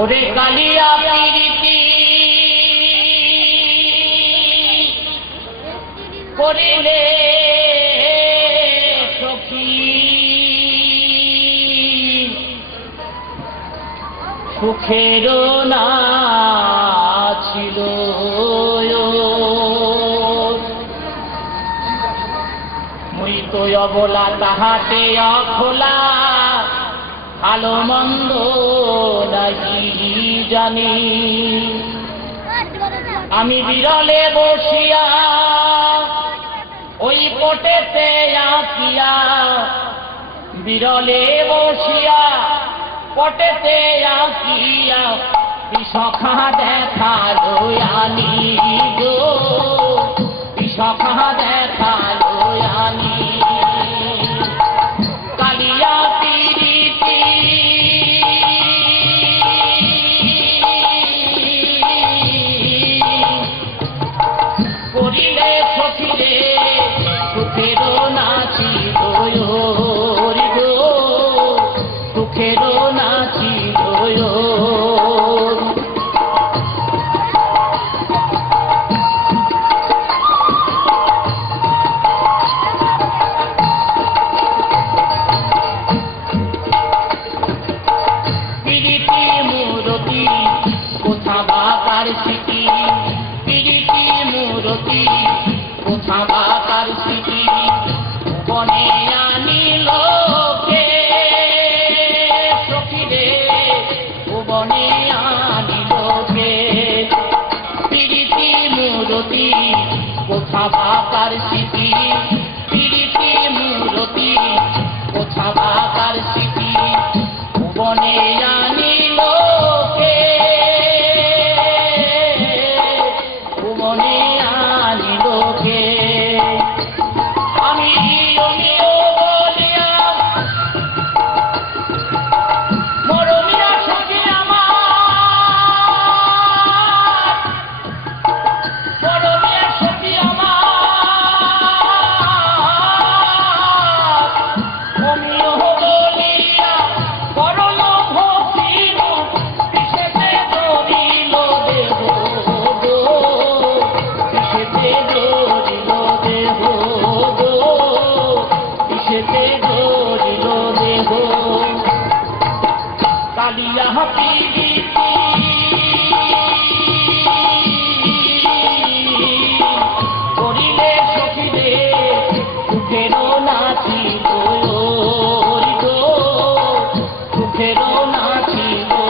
ওরে কালিয়া প্রীতি করিলে সখী সুখের না ছিল মুই তো অবলা তাহাতে অখোলা ভালো মন্দ নাহি জানি আমি বিরলে বসিয়া ওই পটেতে আঁকিয়া বিরলে বসিয়া পটেতে আঁকিয়া বিশখা দেখালো আনি গো বিশখা দেখালো আনি কালিয়া প্রীতি করিলে সখিরে সুখের নাচি গো সুখের নাচি গো প্রীতি মূরতি কোথা বাকার স্মৃতি প্রীতি মূরতি কোথা বাকার স্মৃতি বনে আনিল কে সখিরে বনে আনিল কে প্রীতি মূরতি কোথা বাকার স্মৃতি প্রীতি মূরতি কোথা বাকার স্মৃতি বনে আনিল কে বনে আনিল কে আমি রমিও বলিয়া মরমিয়া সখী আমার মরমিয়া সখী আমার অমিও বলিয়া করল ভক্তির পিছেতে ধরিল দেহ গো পিছেতে ধরিল দেহ গো পিছেতে ধরিল দেহ কালিয়া প্রীতি করিলে সখিরে সুখের নাচি গো সুখের নাচি গো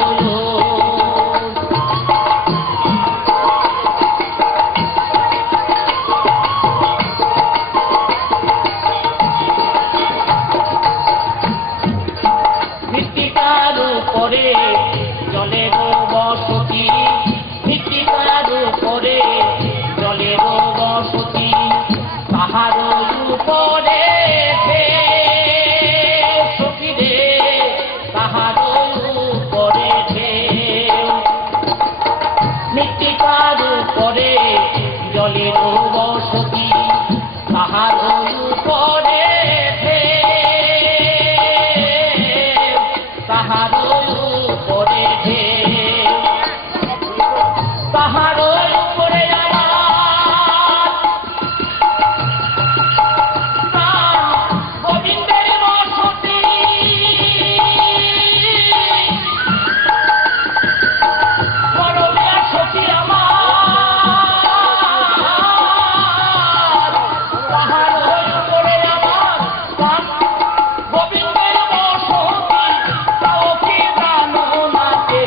মৃত্তিকার উপরে জলের বসতি মৃত্তিকার উপরে জলের বসতি তাহার উপরে সখিরে তাহার উপরে মৃত্তিকার উপরে জলের বসতি তাহার উপরে তাহার উপরে তাহার উপরে গোবিন্দের বসতি মরমিয়া সখী আমার তাহার উপরে গোবিন্দের বসতি তাও কি জানো না কে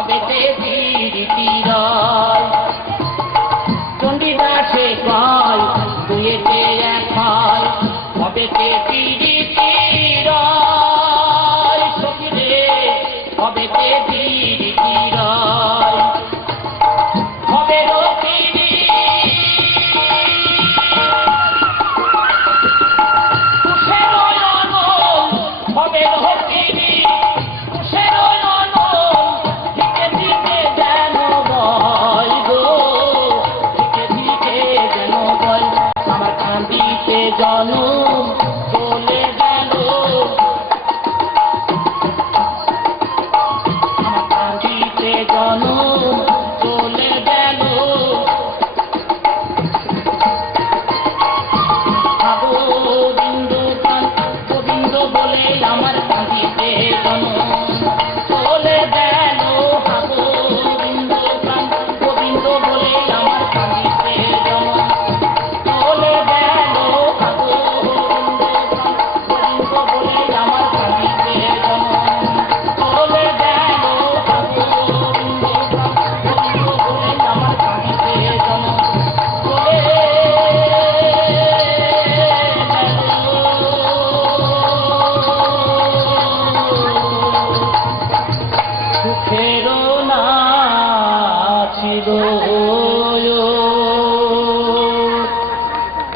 হবেতে প্রীতি রয় চণ্ডীদাসে কয় দুয়েতে এক হয় হবেতে প্রীতি